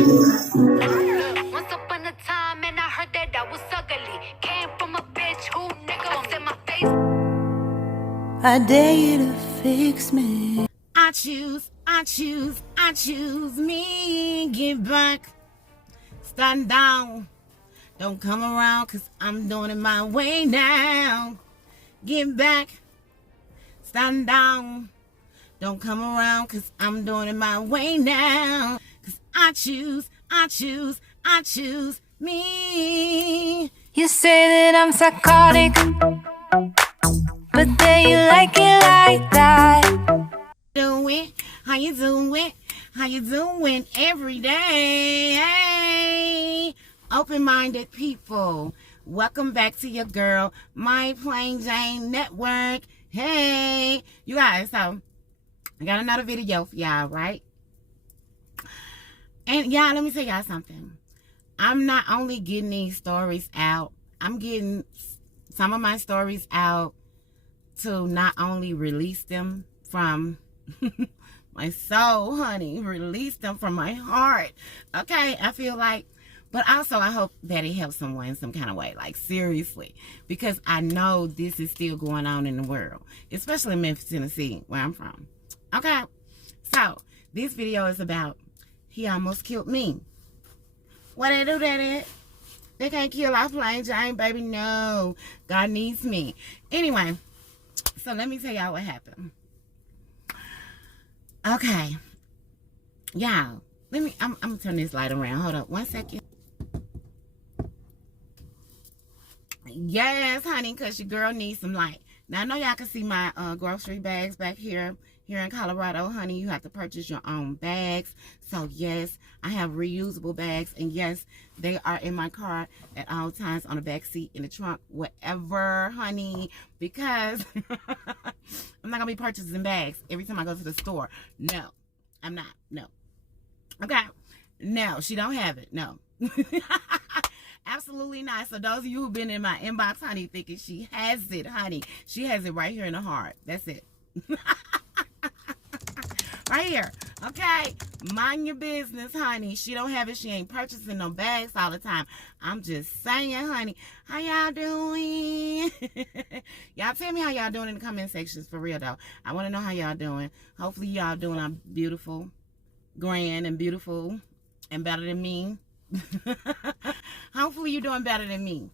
Once upon a time, and I heard that I was ugly. Came from a bitch who nigga in my face. I dare you to fix me. I choose me. Get back, stand down. Don't come around, cause I'm doing it my way now. Get back, stand down. Don't come around, cause I'm doing it my way now. Cause I choose me. You say that I'm psychotic, but then you like it like that. How you doing? How you doing every day? Hey, open-minded people. Welcome back to your girl, My Plain Jane Network. Hey, you guys, so I got another video for y'all, right? And y'all, let me tell y'all something. I'm not only getting these stories out, I'm getting some of my stories out to not only release them from my soul, honey, release them from my heart. Okay, I feel like, but also I hope that it helps someone in some kind of way, like seriously, because I know this is still going on in the world, especially in Memphis, Tennessee, where I'm from. Okay, so this video is about he almost killed me. What they do that at? They can't kill our Plain Jane, baby. No, God needs me. Anyway, so let me tell y'all what happened. Okay, y'all, I'm gonna turn this light around. Hold up 1 second. Yes, honey, because your girl needs some light. Now, I know y'all can see my grocery bags back here. Here in Colorado, honey, you have to purchase your own bags. So, yes, I have reusable bags. And, yes, they are in my car at all times, on the back seat, in the trunk, whatever, honey. Because I'm not going to be purchasing bags every time I go to the store. No, I'm not. No. Okay. No, she don't have it. No. Absolutely not. So those of you who've been in my inbox, honey, thinking she has it, honey, she has it right here in the heart. That's it. Right here. Okay, mind your business, honey. She don't have it. She ain't purchasing no bags all the time. I'm just saying, honey. How y'all doing? Y'all tell me how y'all doing in the comment sections, for real though. I want to know how y'all doing. Hopefully y'all doing beautiful, grand and beautiful and better than me. Hopefully you're doing better than me.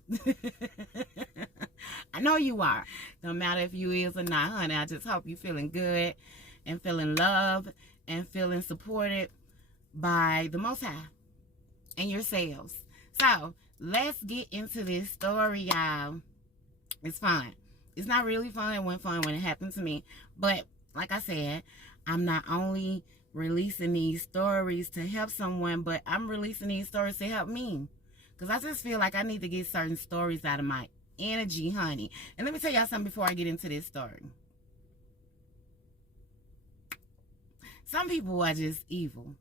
I know you are. No matter if you is or not, honey. I just hope you feeling good and feeling loved and feeling supported by the Most High and yourselves. So let's get into this story, y'all. It's fun. It's not really fun. It wasn't fun when it happened to me, but like I said, I'm not only releasing these stories to help someone, but I'm releasing these stories to help me, because I just feel like I need to get certain stories out of my energy, honey. And let me tell y'all something before I get into this story. Some people are just evil.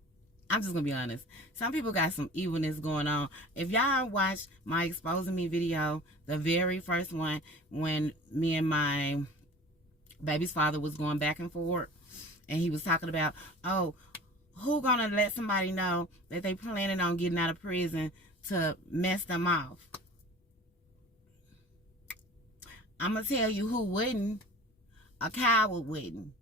I'm just gonna be honest. Some people got some evilness going on. If y'all watched my exposing me video, the very first one, when me and my baby's father was going back and forth, and he was talking about, oh, who gonna let somebody know that they planning on getting out of prison to mess them off? I'm gonna tell you who wouldn't. A coward wouldn't.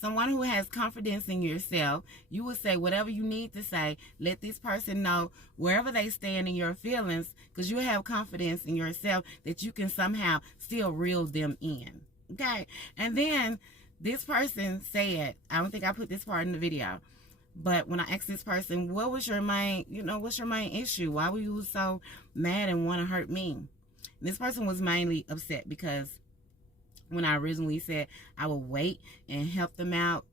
Someone who has confidence in yourself, you would say whatever you need to say. Let this person know wherever they stand in your feelings, because you have confidence in yourself that you can somehow still reel them in. Okay? And then this person said, I don't think I put this part in the video, but when I asked this person, what was your main, what's your main issue? Why were you so mad and want to hurt me? This person was mainly upset because when I originally said I would wait and help them out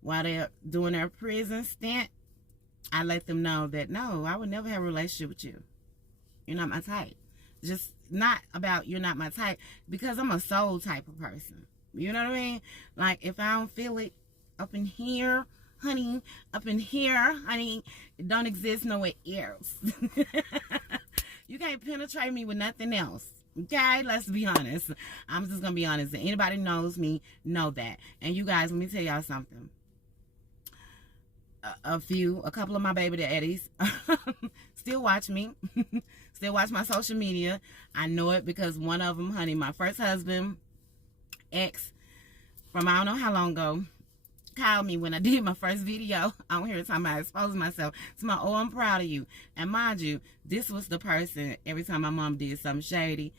while they're doing their prison stint, I let them know that, no, I would never have a relationship with you. You're not my type. Just not about you're not my type, because I'm a soul type of person. You know what I mean? Like, if I don't feel it up in here, honey, it don't exist nowhere else. You can't penetrate me with nothing else. Okay, let's be honest. I'm just gonna be honest. Anybody knows me know that. And you guys, let me tell y'all something. a couple of my baby daddies still watch me, still watch my social media. I know it because one of them, honey, my first husband, ex, from I don't know how long ago, called me when I did my first video on here talking about exposing myself. It's my, oh, I'm proud of you. And mind you, this was the person, every time my mom did something shady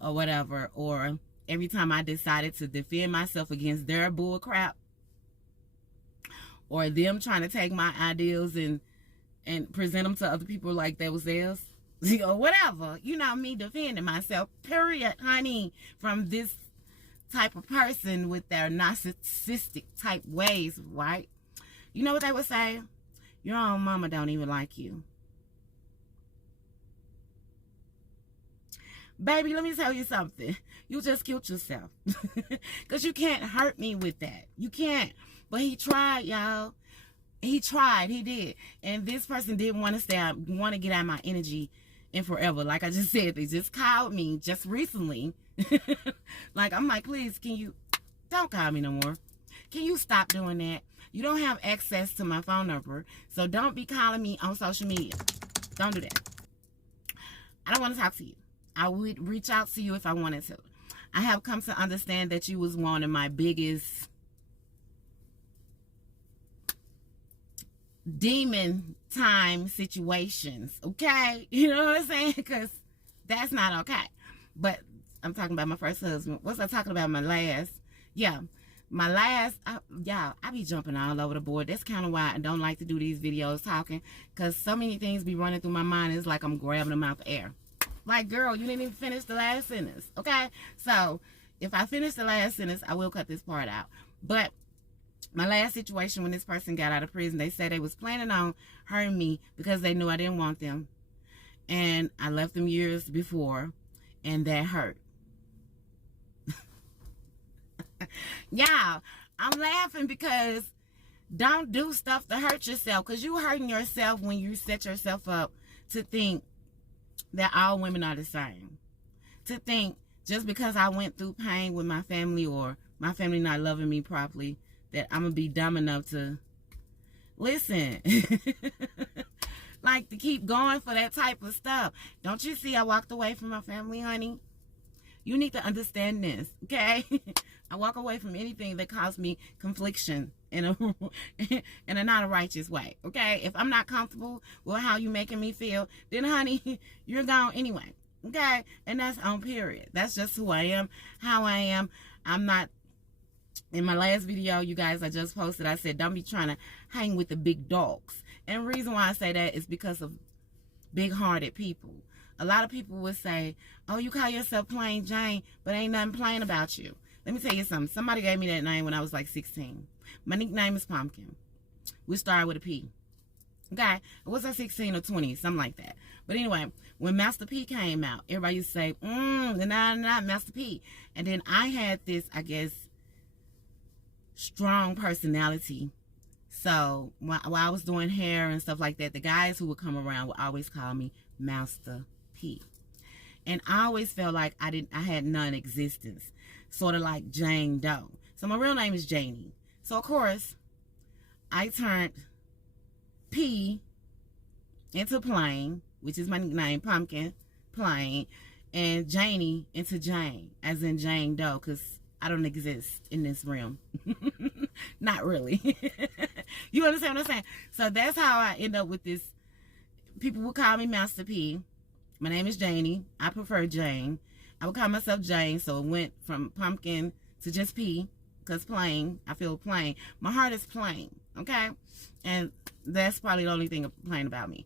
or whatever, or every time I decided to defend myself against their bull crap, or them trying to take my ideals and present them to other people like they was theirs, or whatever, you know, me defending myself, period, honey, from this type of person with their narcissistic type ways, right? You know what they would say? Your own mama don't even like you. Baby, let me tell you something. You just killed yourself. Because you can't hurt me with that. You can't. But he tried, y'all. He tried. He did. And this person didn't want to want to get out of my energy and forever. Like I just said, they just called me just recently. Like, I'm like, please, can you don't call me no more? Can you stop doing that? You don't have access to my phone number, so don't be calling me on social media. Don't do that. I don't want to talk to you. I would reach out to you if I wanted to. I have come to understand that you was one of my biggest demon time situations, okay? You know what I'm saying? Because that's not okay. But I'm talking about my first husband. What's I talking about? My last? Yeah, my last. Y'all, I be jumping all over the board. That's kind of why I don't like to do these videos talking, because so many things be running through my mind. It's like I'm grabbing them out the air. Like, girl, you didn't even finish the last sentence, okay? So if I finish the last sentence, I will cut this part out. But my last situation, when this person got out of prison, they said they was planning on hurting me because they knew I didn't want them. And I left them years before, and that hurt. Y'all, I'm laughing because don't do stuff to hurt yourself, because you hurting yourself when you set yourself up to think that all women are the same. To think just because I went through pain with my family, or my family not loving me properly, that I'm going to be dumb enough to listen. Like, to keep going for that type of stuff. Don't you see I walked away from my family, honey? You need to understand this, okay? I walk away from anything that caused me confliction in a not a righteous way, okay? If I'm not comfortable with how you making me feel, then, honey, you're gone anyway, okay? And that's on period. That's just who I am, how I am. I'm not, in my last video, you guys, I just posted, I said, don't be trying to hang with the big dogs. And the reason why I say that is because of big-hearted people. A lot of people would say, oh, you call yourself Plain Jane, but ain't nothing plain about you. Let me tell you something. Somebody gave me that name when I was like 16. My nickname is Pumpkin. We started with a P. Okay? It was like 16 or 20, something like that. But anyway, when Master P came out, everybody used to say, not Master P. And then I had this, I guess, strong personality. So while I was doing hair and stuff like that, the guys who would come around would always call me Master P. And I always felt like I had non-existence, sort of like Jane Doe. So my real name is Janie. So of course, I turned P into Plain, which is my nickname, Pumpkin, Plain, and Janie into Jane, as in Jane Doe, because I don't exist in this realm. Not really. You understand what I'm saying? So that's how I end up with this. People would call me Master P. My name is Janie. I prefer Jane. I would call myself Jane, so it went from Pumpkin to just P, because plain, I feel plain. My heart is plain, okay? And that's probably the only thing plain about me.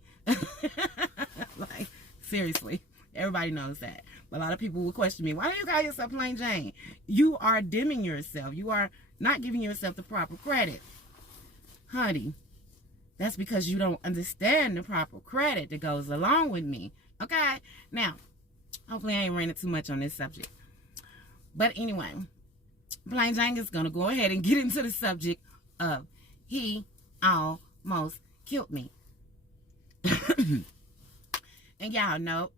Like, seriously. Everybody knows that. But a lot of people will question me, why do you call yourself Plain Jane? You are dimming yourself. You are not giving yourself the proper credit. Honey, that's because you don't understand the proper credit that goes along with me. Okay? Now, hopefully I ain't ranting too much on this subject. But anyway, Plain Jane is going to go ahead and get into the subject of he almost killed me. And y'all know,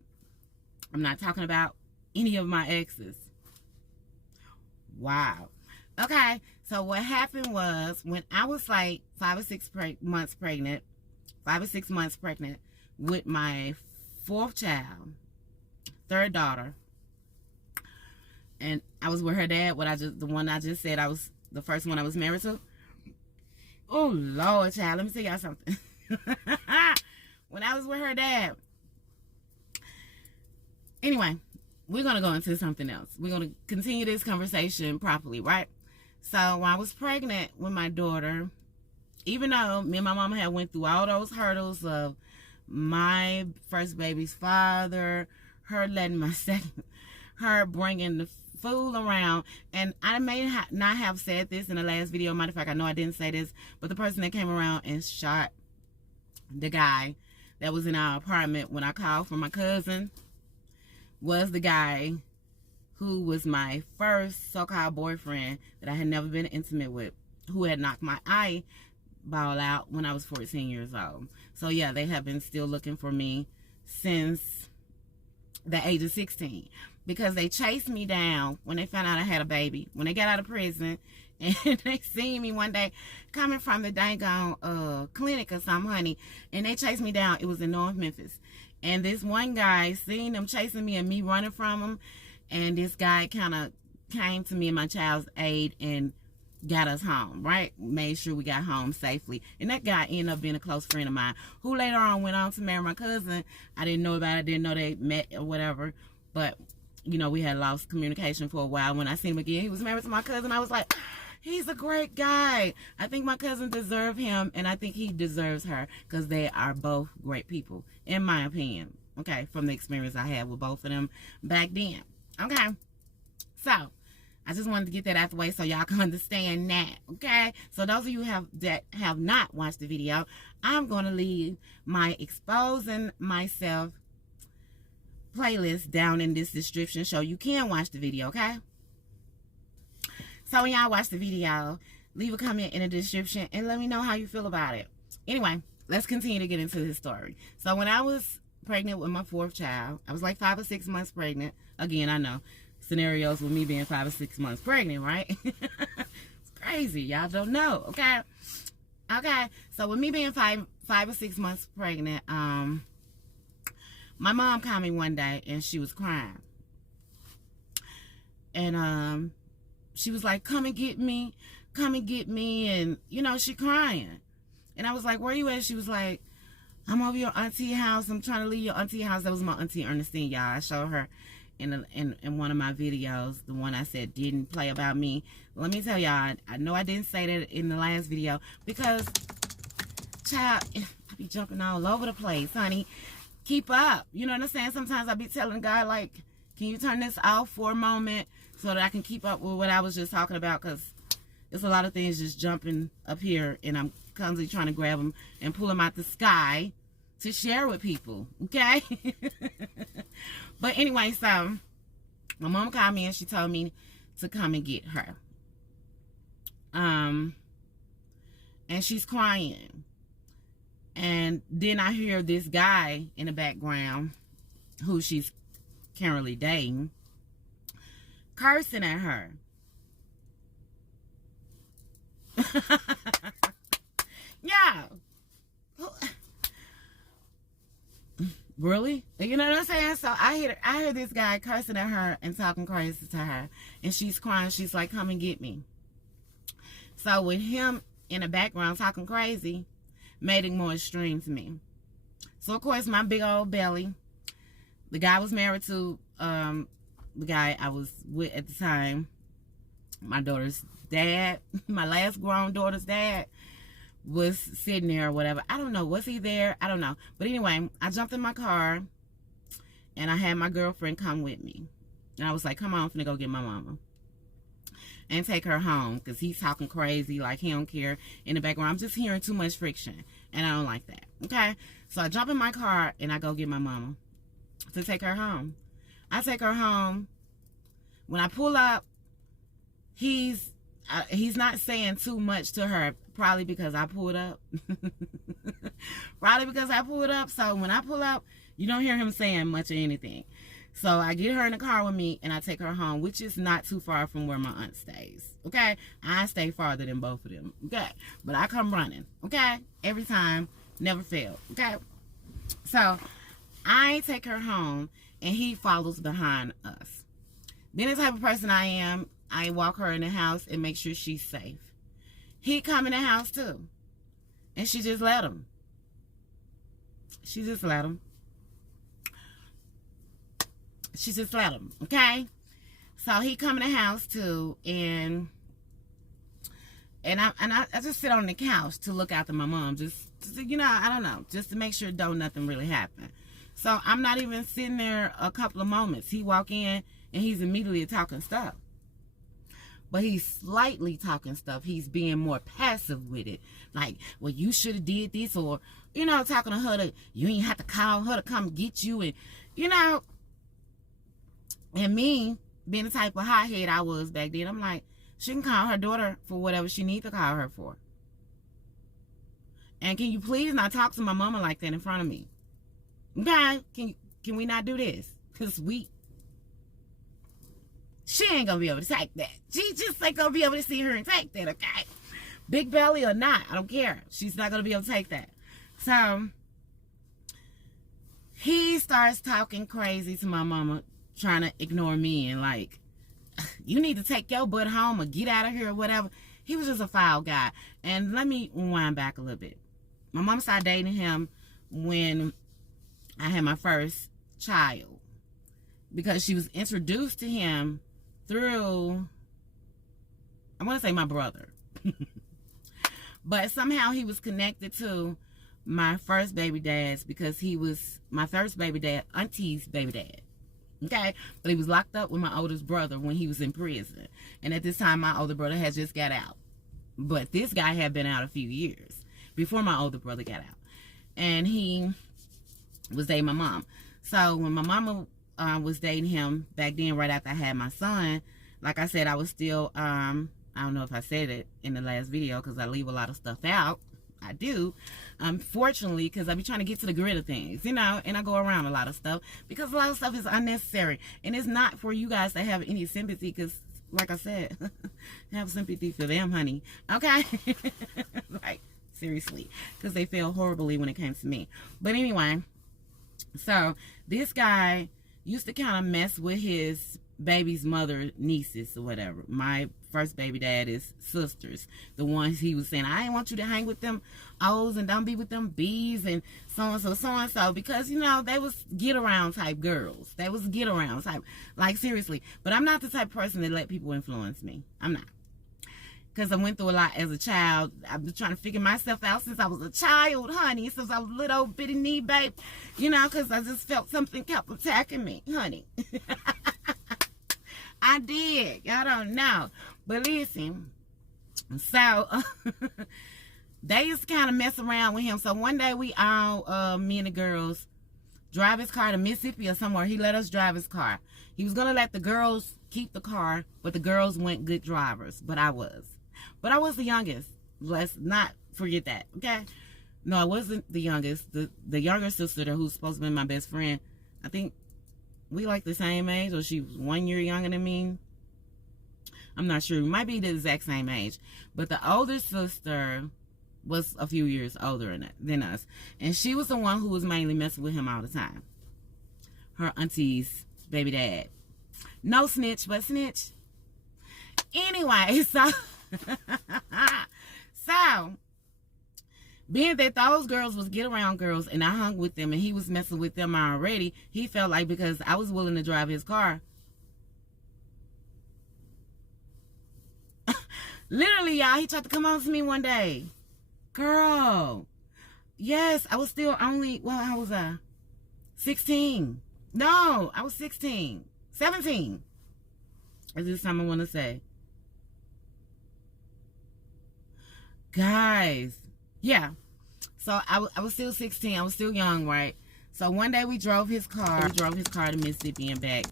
I'm not talking about any of my exes. Wow. Okay, So what happened was, when I was like 5 or 6 months pregnant with my 4th child, 3rd daughter, and I was with her dad, the one I just said I was the first one I was married to. Oh Lord, child, let me tell y'all something. When I was with her dad. Anyway, we're gonna go into something else. We're gonna continue this conversation properly, right? So when I was pregnant with my daughter, even though me and my mama had went through all those hurdles of my first baby's father, her letting my second, her bringing the fool around, and I may not have said this in the last video. Matter of fact, I know I didn't say this, but the person that came around and shot the guy that was in our apartment when I called for my cousin was the guy who was my first so-called boyfriend that I had never been intimate with, who had knocked my eyeball out when I was 14 years old. So yeah, they have been still looking for me since the age of 16, because they chased me down when they found out I had a baby, when they got out of prison, and they seen me one day coming from the dang on clinic or something, honey, and they chased me down. It was in North Memphis, and this one guy seen them chasing me and me running from them, and this guy kind of came to me and my child's aid and got us home, right? Made sure we got home safely. And that guy ended up being a close friend of mine, who later on went on to marry my cousin. I didn't know about it, didn't know they met or whatever, but you know, we had lost communication for a while. When I seen him again, he was married to my cousin. I was like, he's a great guy. I think my cousin deserves him, and I think he deserves her, because they are both great people, in my opinion, okay, from the experience I had with both of them back then. Okay, so I just wanted to get that out the way so y'all can understand that, okay? So those of you that have not watched the video, I'm going to leave my exposing myself playlist down in this description so you can watch the video, okay? So when y'all watch the video, leave a comment in the description and let me know how you feel about it. Anyway, let's continue to get into this story. So when I was pregnant with my 4th child, I was like 5 or 6 months pregnant. Again, I know scenarios with me being 5 or 6 months pregnant, right? It's crazy. Y'all don't know, okay? Okay, so with me being 5 or 6 months pregnant, my mom called me one day and she was crying. And she was like, come and get me, and you know, she crying. And I was like, where you at? She was like, I'm over your auntie house. I'm trying to leave your auntie house. That was my auntie Ernestine, y'all. I showed her in one of my videos, the one I said didn't play about me. Let me tell y'all, I know I didn't say that in the last video, because child, I be jumping all over the place, honey. Keep up. You know what I'm saying? Sometimes I be telling God, like, can you turn this off for a moment so that I can keep up with what I was just talking about, because there's a lot of things just jumping up here, and I'm constantly trying to grab them and pull them out the sky to share with people, okay? But anyway, so my mom called me and she told me to come and get her. And she's crying. And then I hear this guy in the background, who she's currently dating, cursing at her. Yeah. Really? You know what I'm saying? So I hear this guy cursing at her and talking crazy to her, and she's crying. She's like, come and get me. So with him in the background talking crazy, made it more extreme to me. So of course, my big old belly, the guy was married to the guy I was with at the time, my daughter's dad, my last grown daughter's dad, was sitting there or whatever. I don't know. Was he there? I don't know. But anyway, I jumped in my car and I had my girlfriend come with me. And I was like, come on, I'm finna go get my mama and take her home, because he's talking crazy, like he don't care in the background. I'm just hearing too much friction, and I don't like that, okay? So I jump in my car and I go get my mama to take her home. I take her home. When I pull up, he's not saying too much to her, probably because I pulled up. Probably because I pulled up. So when I pull up, you don't hear him saying much or anything. So I get her in the car with me and I take her home, which is not too far from where my aunt stays. Okay? I stay farther than both of them. Okay? But I come running. Okay? Every time. Never fail. Okay? So I take her home and he follows behind us. Being the type of person I am, I walk her in the house and make sure she's safe. He come in the house too. And she just let him. She just let him. She just let him, okay? So he come in the house too, and I just sit on the couch to look after my mom, just you know, I don't know, just to make sure nothing really happen. So I'm not even sitting there a couple of moments. He walk in and he's immediately talking stuff, but he's slightly talking stuff. He's being more passive with it, like, well, you should have did this, or you know, talking to her to, you ain't have to call her to come get you, and you know. And me, being the type of hothead I was back then, I'm like, she can call her daughter for whatever she needs to call her for. And can you please not talk to my mama like that in front of me? Okay? Can we not do this? Because she ain't going to be able to take that. She just ain't going to be able to see her and take that, okay? Big belly or not, I don't care. She's not going to be able to take that. So, he starts talking crazy to my mama, trying to ignore me and like, you need to take your butt home or get out of here or whatever. He was just a foul guy. And let me wind back a little bit. My mom started dating him when I had my first child, because she was introduced to him through, I want to say my brother. But somehow he was connected to my first baby dad's, because he was my first baby dad, auntie's baby dad. Okay, but he was locked up with my oldest brother when he was in prison, and at this time my older brother had just got out, but this guy had been out a few years before my older brother got out, and he was dating my mom. So when my mama was dating him back then, right after I had my son, like I said, I was still I don't know if I said it in the last video because I leave a lot of stuff out. I do, fortunately, because I be trying to get to the grit of things, you know, and I go around a lot of stuff because a lot of stuff is unnecessary, and it's not for you guys to have any sympathy, because like I said, have sympathy for them, honey, okay? Like, seriously, because they failed horribly when it came to me. But anyway, so this guy used to kind of mess with his baby's mother, nieces or whatever. My first baby dad is sisters, the ones he was saying, I ain't want you to hang with them O's and don't be with them B's and so and so, because you know they was get around type girls. They was get around type, like, seriously. But I'm not the type of person that let people influence me. I'm not, because I went through a lot as a child. I've been trying to figure myself out since I was a child, honey, since I was a little bitty knee babe, you know, because I just felt something kept attacking me, honey. I did. Y'all don't know. But listen, so they used to kind of mess around with him. So one day we all, me and the girls, drive his car to Mississippi or somewhere. He let us drive his car. He was going to let the girls keep the car, but the girls weren't good drivers. But I was. But I was the youngest. Let's not forget that, okay? No, I wasn't the youngest. The younger sister who's supposed to be my best friend, I think we like the same age, or she was 1 year younger than me. I'm not sure. We might be the exact same age. But the older sister was a few years older than us. And she was the one who was mainly messing with him all the time. Her auntie's baby dad. No snitch, but snitch. Anyway, so... so... being that those girls was get around girls and I hung with them and he was messing with them already, he felt like because I was willing to drive his car. Literally, y'all, he tried to come on to me one day. Girl. Yes, I was still only, well, how was I? 16. No, I was 16. 17. Is this something I want to say? Guys. Yeah. So I was still 16. I was still young, right? So one day we drove his car. We drove his car to Mississippi and back.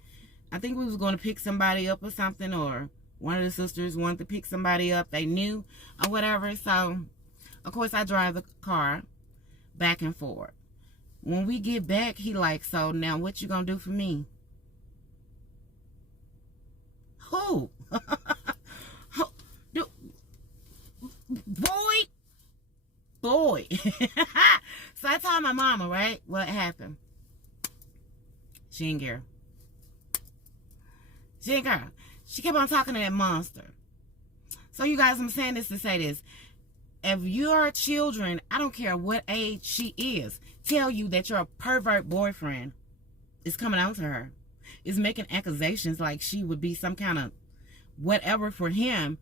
I think we was going to pick somebody up or something, or one of the sisters wanted to pick somebody up they knew or whatever. So, of course, I drive the car back and forth. When we get back, he like, so now what you going to do for me? Who? Who? Boy. So I told my mama, right, what happened. She ain't care. She ain't care. She kept on talking to that monster. So you guys, I'm saying this to say this. If your children, I don't care what age she is, tell you that your pervert boyfriend is coming out to her, is making accusations like she would be some kind of whatever for him,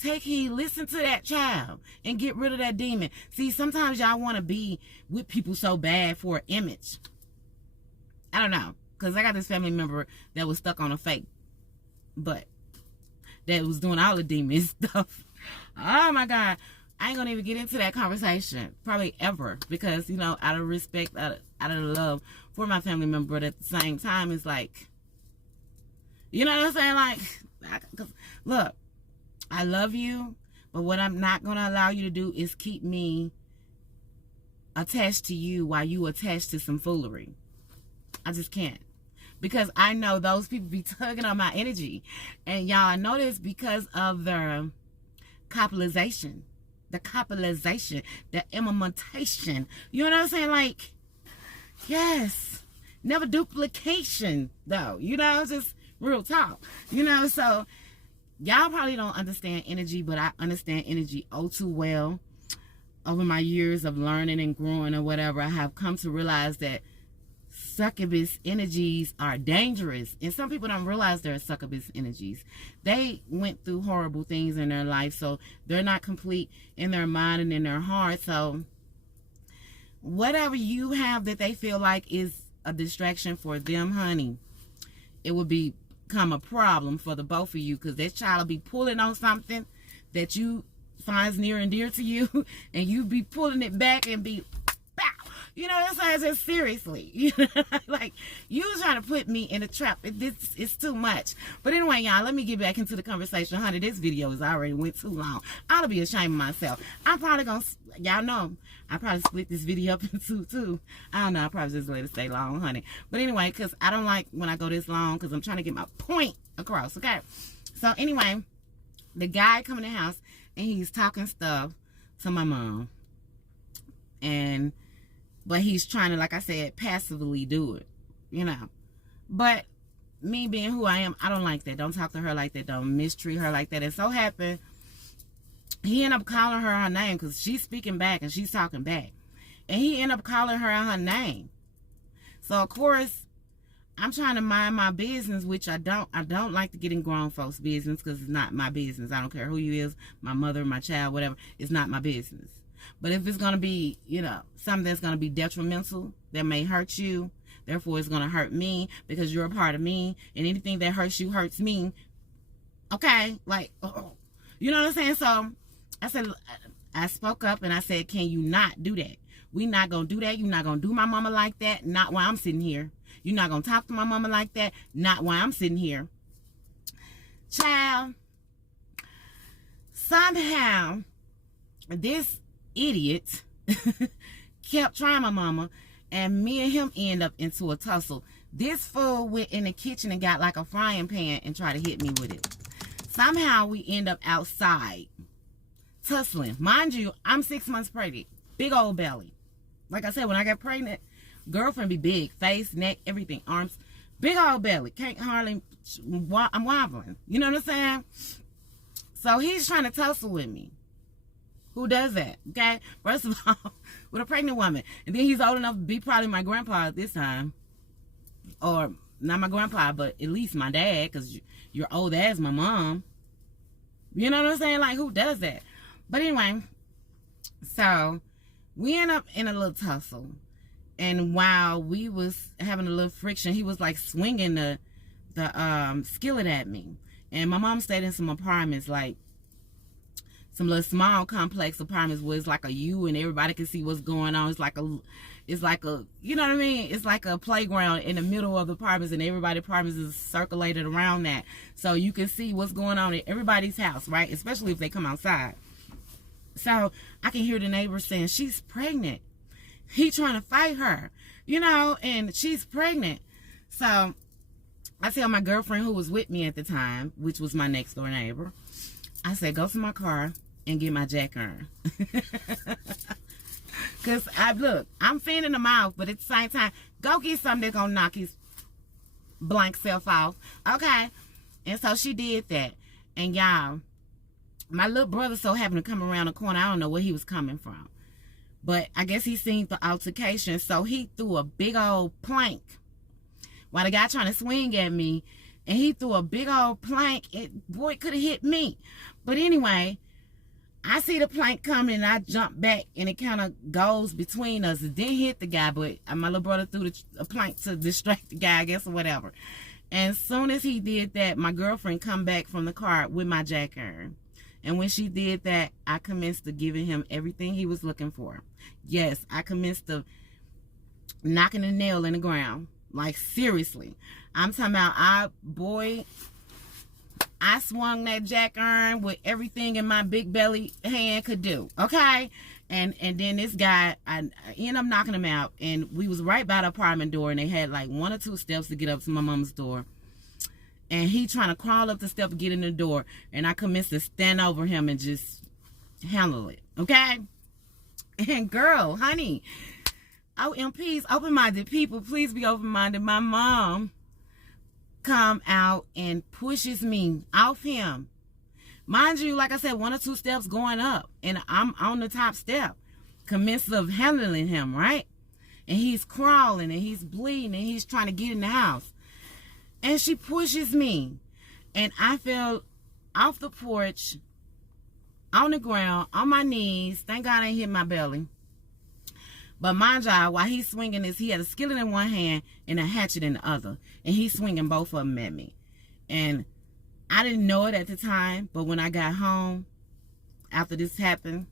take heed, listen to that child, and get rid of that demon. See, sometimes y'all want to be with people so bad for an image. I don't know, because I got this family member that was stuck on a fake butt that was doing all the demon stuff. Oh my God. I ain't gonna even get into that conversation, probably ever, because, you know, out of respect, out of love for my family member, but at the same time, it's like, you know what I'm saying? Like, look, I love you, but what I'm not gonna allow you to do is keep me attached to you while you attached to some foolery. I just can't. Because I know those people be tugging on my energy. And y'all, I know this because of the capitalization. The capitalization, the implementation. You know what I'm saying? Like, yes. Never duplication, though. You know, it's just real talk. You know, so y'all probably don't understand energy, but I understand energy oh too well. Over my years of learning and growing or whatever, I have come to realize that succubus energies are dangerous, and some people don't realize they're succubus energies. They went through horrible things in their life, so they're not complete in their mind and in their heart. So whatever you have that they feel like is a distraction for them, honey, it would become a problem for the both of you, because that child will be pulling on something that you finds near and dear to you, and you be pulling it back and be, you know what I'm saying? Just seriously. You know, like, you was trying to put me in a trap. It's too much. But anyway, y'all, let me get back into the conversation. Honey, this video has already went too long. I'll be ashamed of myself. I'm probably going to, y'all know, I probably split this video up into two. I don't know. I probably just let it stay long, honey. But anyway, because I don't like when I go this long, because I'm trying to get my point across, okay? So anyway, the guy come in the house, and he's talking stuff to my mom. But he's trying to, like I said, passively do it, you know. But me being who I am, I don't like that. Don't talk to her like that. Don't mistreat her like that. It so happened, he ended up calling her name, because she's speaking back and she's talking back. And he ended up calling her her name. So, of course, I'm trying to mind my business, which I don't like to get in grown folks' business, because it's not my business. I don't care who you is, my mother, my child, whatever. It's not my business. But if it's going to be, you know, something that's going to be detrimental, that may hurt you, therefore it's going to hurt me, because you're a part of me, and anything that hurts you hurts me. Okay? Like, you know what I'm saying? So I said, I spoke up and I said, can you not do that? We not going to do that. You're not going to do my mama like that. Not while I'm sitting here. You're not going to talk to my mama like that. Not while I'm sitting here. Child, somehow, this idiot kept trying my mama, and me and him end up into a tussle. This fool went in the kitchen and got like a frying pan and tried to hit me with it. Somehow we end up outside tussling. Mind you, I'm 6 months pregnant, big old belly. Like I said, when I got pregnant, girlfriend be big, face, neck, everything, arms, big old belly, can't hardly, I'm wobbling, you know what I'm saying? So he's trying to tussle with me. Who does that? Okay, first of all, with a pregnant woman, and then he's old enough to be probably my grandpa at this time, or not my grandpa, but at least my dad, because you're old as my mom. You know what I'm saying? Like, who does that? But anyway, so we end up in a little tussle, and while we was having a little friction, he was like swinging the skillet at me, and my mom stayed in some apartments, like some little small complex apartments where it's like a U and everybody can see what's going on. It's like a, you know what I mean? It's like a playground in the middle of the apartments, and everybody's apartments is circulated around that. So you can see what's going on in everybody's house, right? Especially if they come outside. So I can hear the neighbors saying, she's pregnant. He trying to fight her, you know, and she's pregnant. So I tell my girlfriend who was with me at the time, which was my next door neighbor, I said, go to my car and get my jack iron. Because look, I'm fending him off, but at the same time, go get something that's going to knock his blank self off. Okay. And so she did that. And y'all, my little brother so happened to come around the corner. I don't know where he was coming from. But I guess he seen the altercation. So he threw a big old plank while the guy trying to swing at me. And he threw a big old plank. Boy, it could have hit me. But anyway, I see the plank coming and I jump back and it kind of goes between us. It didn't hit the guy, but my little brother threw a plank to distract the guy, I guess, or whatever. And as soon as he did that, my girlfriend come back from the car with my jack iron. And when she did that, I commenced to giving him everything he was looking for. Yes, I commenced to knocking a nail in the ground. Like, seriously. I'm talking about, I swung that jack iron with everything in my big belly hand could do. Okay? And then this guy, I ended up knocking him out. And we was right by the apartment door. And they had like 1 or 2 steps to get up to my mom's door. And he trying to crawl up the step to get in the door. And I commenced to stand over him and just handle it. Okay? And girl, honey, OMPs, open-minded people, please be open-minded. My mom come out and pushes me off him. Mind you, like I said, 1 or 2 steps going up. And I'm on the top step. Commenced of handling him, right? And he's crawling and he's bleeding and he's trying to get in the house. And she pushes me. And I fell off the porch, on the ground, on my knees. Thank God I ain't hit my belly. But mind y'all, while he's swinging this, he had a skillet in one hand and a hatchet in the other. And he's swinging both of them at me. And I didn't know it at the time, but when I got home, after this happened,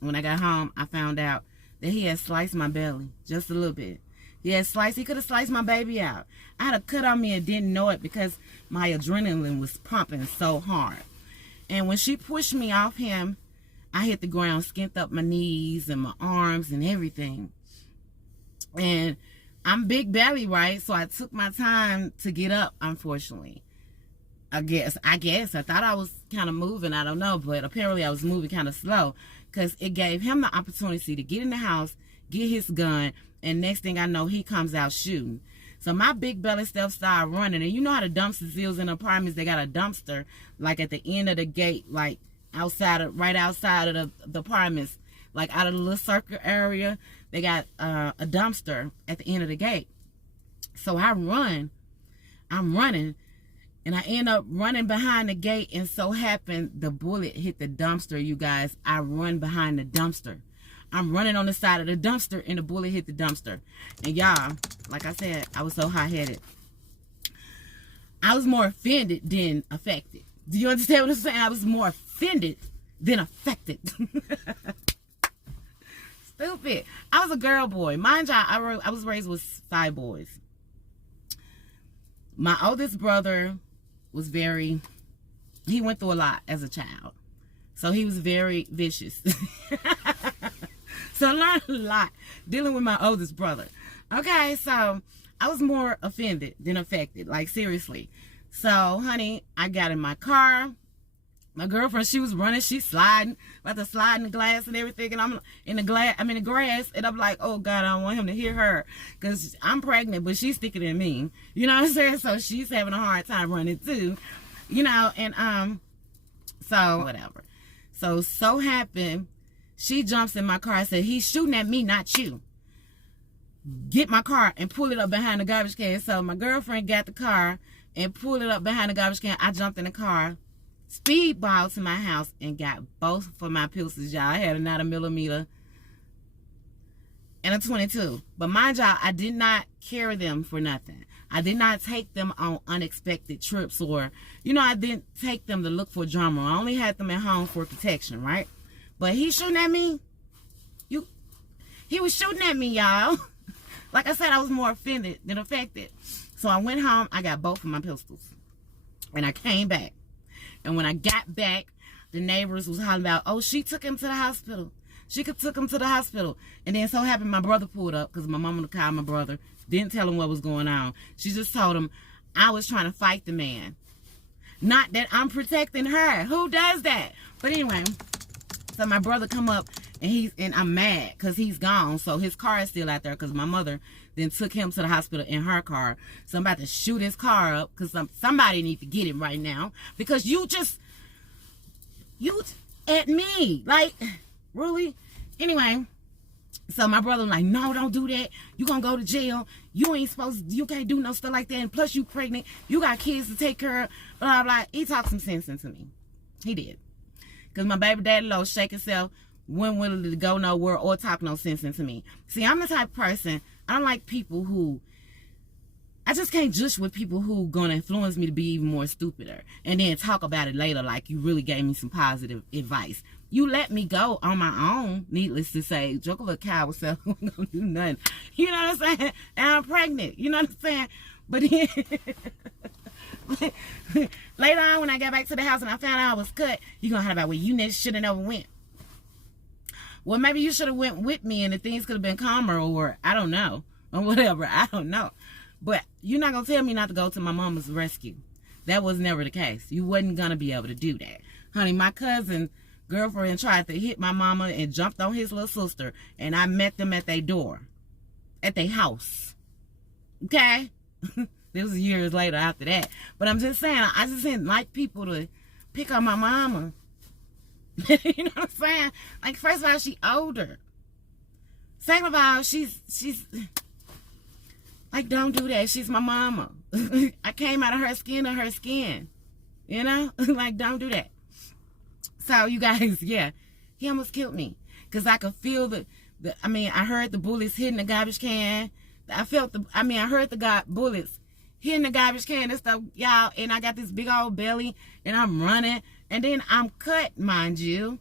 when I got home, I found out that he had sliced my belly just a little bit. He could have sliced my baby out. I had a cut on me and didn't know it because my adrenaline was pumping so hard. And when she pushed me off him, I hit the ground, skint up my knees and my arms and everything. And I'm big belly, right? So I took my time to get up, unfortunately. I guess. I thought I was kind of moving. I don't know. But apparently I was moving kind of slow. Because it gave him the opportunity to get in the house, get his gun. And next thing I know, he comes out shooting. So my big belly stuff started running. And you know how the dumpster seals in apartments, they got a dumpster like at the end of the gate, like right outside of the apartments, like out of the little circle area. They got a dumpster at the end of the gate. So I'm running, and I end up running behind the gate, and so happened the bullet hit the dumpster, you guys. I run behind the dumpster. I'm running on the side of the dumpster, and the bullet hit the dumpster. And y'all, like I said, I was so hot-headed. I was more offended than affected. Do you understand what I'm saying? I was more offended than affected. Stupid. I was a girl boy. Mind you, I was raised with 5 boys. My oldest brother was he went through a lot as a child. So he was very vicious. So I learned a lot dealing with my oldest brother. Okay, so I was more offended than affected. Like, seriously. So, honey, I got in my car. My girlfriend, she was running, she's sliding, about to slide in the glass and everything, and I'm in the grass, and I'm like, oh God, I don't want him to hear her, because I'm pregnant, but she's thicker than me, you know what I'm saying? So she's having a hard time running too, you know, and so whatever. So happened, she jumps in my car and said, he's shooting at me, not you. Get my car and pull it up behind the garbage can. So my girlfriend got the car and pulled it up behind the garbage can. I jumped in the car, speedball to my house, and got both of my pistols, y'all. I had a 9mm and a 22. But mind y'all, I did not carry them for nothing. I did not take them on unexpected trips, or, you know, I didn't take them to look for drama. I only had them at home for protection, right? But he shooting at me. He was shooting at me, y'all. Like I said, I was more offended than affected. So I went home. I got both of my pistols. And I came back. And when I got back, the neighbors was hollering about, oh, she took him to the hospital. She took him to the hospital. And then so happened my brother pulled up because my mama called my brother. Didn't tell him what was going on. She just told him I was trying to fight the man. Not that I'm protecting her. Who does that? But anyway, so my brother come up and I'm mad because he's gone. So his car is still out there because my mother then took him to the hospital in her car. So I'm about to shoot his car up because somebody need to get him right now. Because you at me. Like, really? Anyway, so my brother was like, no, don't do that. You gonna go to jail. You can't do no stuff like that. And plus you pregnant. You got kids to take care of. Blah, blah. He talked some sense into me. He did. Because my baby daddy low shake himself, wasn't willing to go nowhere or talk no sense into me. See, I'm the type of person, I don't like people who, I just can't judge with people who gonna influence me to be even more stupider. And then talk about it later like you really gave me some positive advice. You let me go on my own, needless to say. Joke a little cow self, I'm gonna do nothing. You know what I'm saying? And I'm pregnant. You know what I'm saying? But then, later on when I got back to the house and I found out I was cut, you gonna have about, well, you should have never went. Well, maybe you should have went with me and the things could have been calmer, or I don't know, or whatever. I don't know. But you're not gonna tell me not to go to my mama's rescue. That was never the case. You wasn't gonna be able to do that. Honey, my cousin girlfriend tried to hit my mama and jumped on his little sister, and I met them at their door, at their house. Okay? This was years later after that. But I'm just saying, I just didn't like people to pick on my mama. You know what I'm saying? Like, first of all, she older. Second of all, she's like, don't do that. She's my mama. I came out of her skin to her skin. You know? Like, don't do that. So, you guys, yeah, he almost killed me. Because I could feel I heard the bullets hitting the garbage can. I heard the bullets hitting the garbage can and stuff, y'all. And I got this big old belly, and I'm running. And then I'm cut, mind you.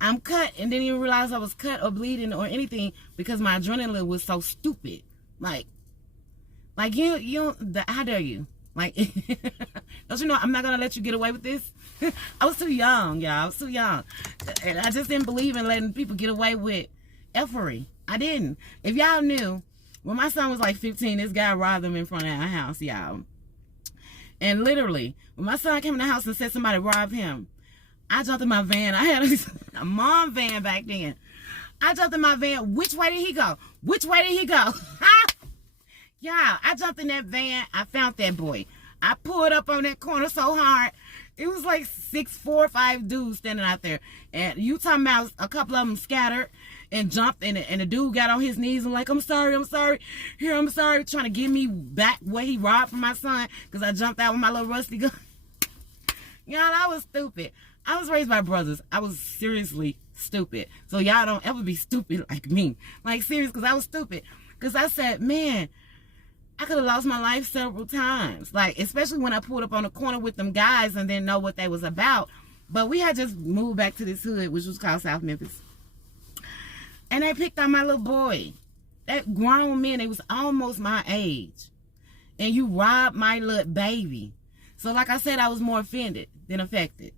I'm cut and didn't even realize I was cut or bleeding or anything because my adrenaline was so stupid. Like you, how dare you? Like, don't you know I'm not going to let you get away with this? I was too young, y'all. I was too young. And I just didn't believe in letting people get away with effery. I didn't. If y'all knew, when my son was like 15, this guy robbed him in front of our house, y'all. And literally, when my son came in the house and said somebody robbed him, I jumped in my van. I had a mom van back then. I jumped in my van. Which way did he go? Which way did he go? Yeah, I jumped in that van. I found that boy. I pulled up on that corner so hard. It was like 6, 4, 5 dudes standing out there. And you talking about a couple of them scattered and jumped, and the dude got on his knees and like, I'm sorry. Here, I'm sorry. Trying to give me back what he robbed from my son because I jumped out with my little rusty gun. Y'all, I was stupid. I was raised by brothers. I was seriously stupid. So y'all don't ever be stupid like me. Like, serious, because I was stupid. Because I said, man, I could have lost my life several times. Like, especially when I pulled up on the corner with them guys and didn't know what they was about. But we had just moved back to this hood, which was called South Memphis. And they picked on my little boy. That grown man, they was almost my age. And you robbed my little baby. So like I said, I was more offended than affected.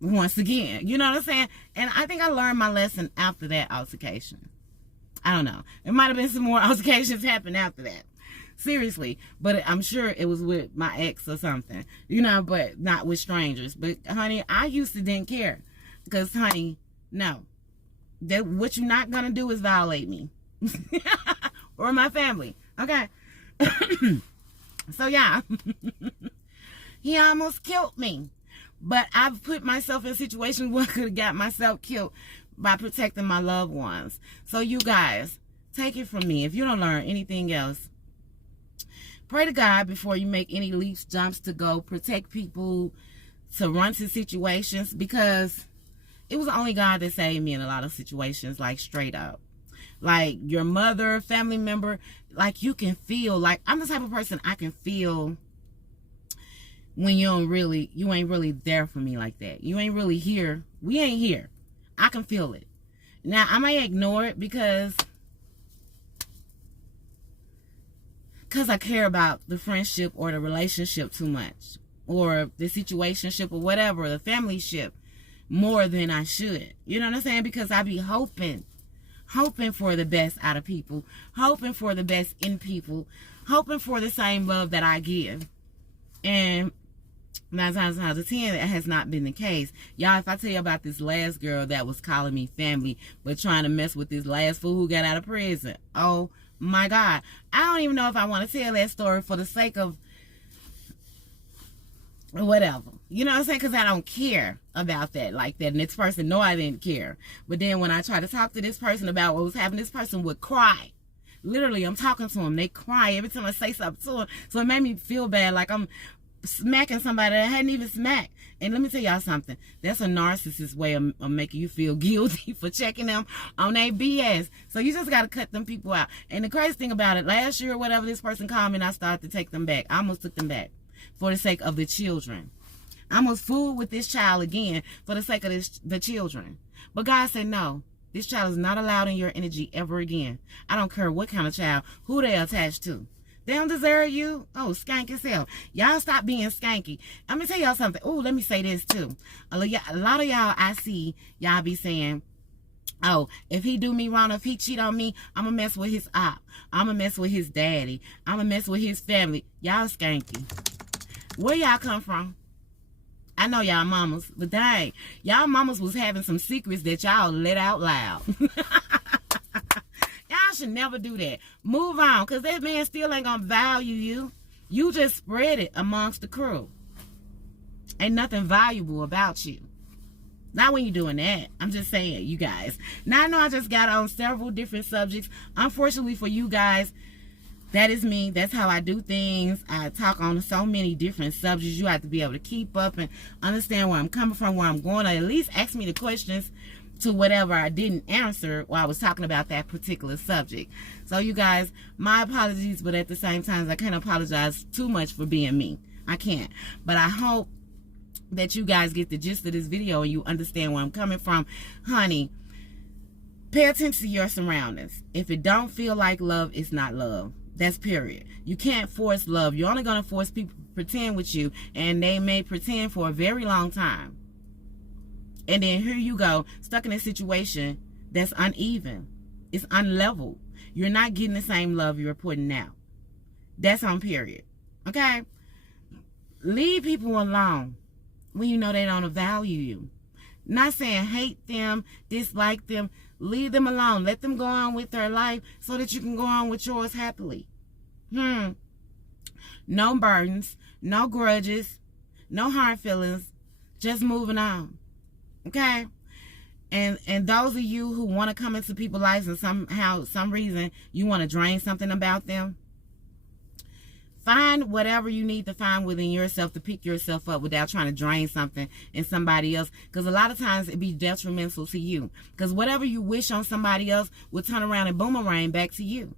Once again, you know what I'm saying? And I think I learned my lesson after that altercation. I don't know. There might have been some more altercations happen after that. Seriously. But I'm sure it was with my ex or something. You know, but not with strangers. But, honey, I used to didn't care. Because, honey, no. What you're not going to do is violate me. Or my family. Okay? So, yeah. He almost killed me. But I've put myself in situations where I could have got myself killed by protecting my loved ones. So you guys, take it from me. If you don't learn anything else, pray to God before you make any leaps, jumps to go protect people, to run to situations, because it was only God that saved me in a lot of situations, like straight up. Like your mother, family member, like you can feel, like I'm the type of person I can feel when you ain't really there for me like that. You ain't really here. We ain't here. I can feel it. Now, I might ignore it because I care about the friendship or the relationship too much, or the situationship or whatever, the family ship, more than I should. You know what I'm saying? Because I be hoping hoping for the best out of people, hoping for the best in people, hoping for the same love that I give. And 9 times out of 10, that has not been the case. Y'all, if I tell you about this last girl that was calling me family, but trying to mess with this last fool who got out of prison, oh my God. I don't even know if I want to tell that story for the sake of whatever. You know what I'm saying? Because I don't care about that like that. And this person know I didn't care. But then when I try to talk to this person about what was happening, this person would cry. Literally, I'm talking to them. They cry every time I say something to them. So it made me feel bad, like I'm smacking somebody that I hadn't even smacked. And let me tell y'all something. That's a narcissist way of making you feel guilty for checking them on their BS. So you just got to cut them people out. And the crazy thing about it, last year or whatever, this person called me and I started to take them back. I almost took them back for the sake of the children. I almost fooled with this child again for the sake of the children. But God said, no, this child is not allowed in your energy ever again. I don't care what kind of child, who they attached to. They don't deserve you. Oh, skank yourself. Y'all stop being skanky. I'm going to tell y'all something. Oh, let me say this too. A lot of y'all I see, y'all be saying, oh, if he do me wrong, if he cheat on me, I'm going to mess with his op. I'm going to mess with his daddy. I'm going to mess with his family. Y'all skanky. Where y'all come from? I know y'all mamas, but dang, y'all mamas was having some secrets that y'all let out loud. Y'all should never do that. Move on, because that man still ain't gonna value you. You just spread it amongst the crew. Ain't nothing valuable about you. Not when you're doing that. I'm just saying, you guys. Now I know I just got on several different subjects. Unfortunately for you guys, that is me. That's how I do things. I talk on so many different subjects. You have to be able to keep up and understand where I'm coming from, where I'm going, or at least ask me the questions to whatever I didn't answer while I was talking about that particular subject. So you guys, my apologies, but at the same time, I can't apologize too much for being me. I can't. But I hope that you guys get the gist of this video and you understand where I'm coming from. Honey, pay attention to your surroundings. If it don't feel like love, it's not love. That's period. You can't force love. You're only going to force people to pretend with you, and they may pretend for a very long time. And then here you go, stuck in a situation that's uneven. It's unleveled. You're not getting the same love you're putting out. That's on period. Okay? Leave people alone when you know they don't value you. Not saying hate them, dislike them. Leave them alone. Let them go on with their life so that you can go on with yours happily. No burdens, no grudges, no hard feelings. Just moving on. Okay? And those of you who want to come into people's lives and somehow, some reason, you want to drain something about them, find whatever you need to find within yourself to pick yourself up without trying to drain something in somebody else. Because a lot of times it be detrimental to you. Because whatever you wish on somebody else will turn around and boomerang back to you.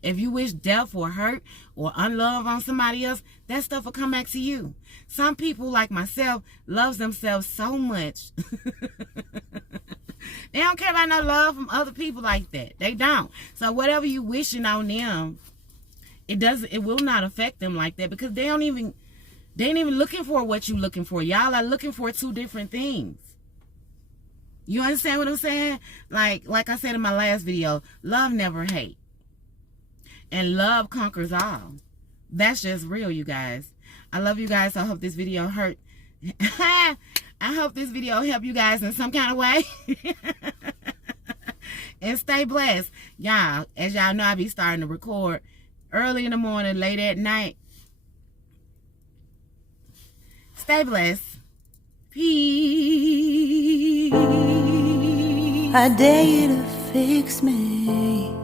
If you wish death or hurt or unlove on somebody else, that stuff will come back to you. Some people like myself loves themselves so much. They don't care about no love from other people like that. They don't. So whatever you wishing on them, it will not affect them like that, because they ain't even looking for what you looking for. Y'all are looking for two different things. You understand what I'm saying? Like I said in my last video, love never hate. And love conquers all. That's just real, you guys. I love you guys. I hope this video I hope this video helped you guys in some kind of way. And stay blessed. Y'all, as y'all know, I be starting to record early in the morning, late at night. Stay blessed. Peace. I dare you to fix me.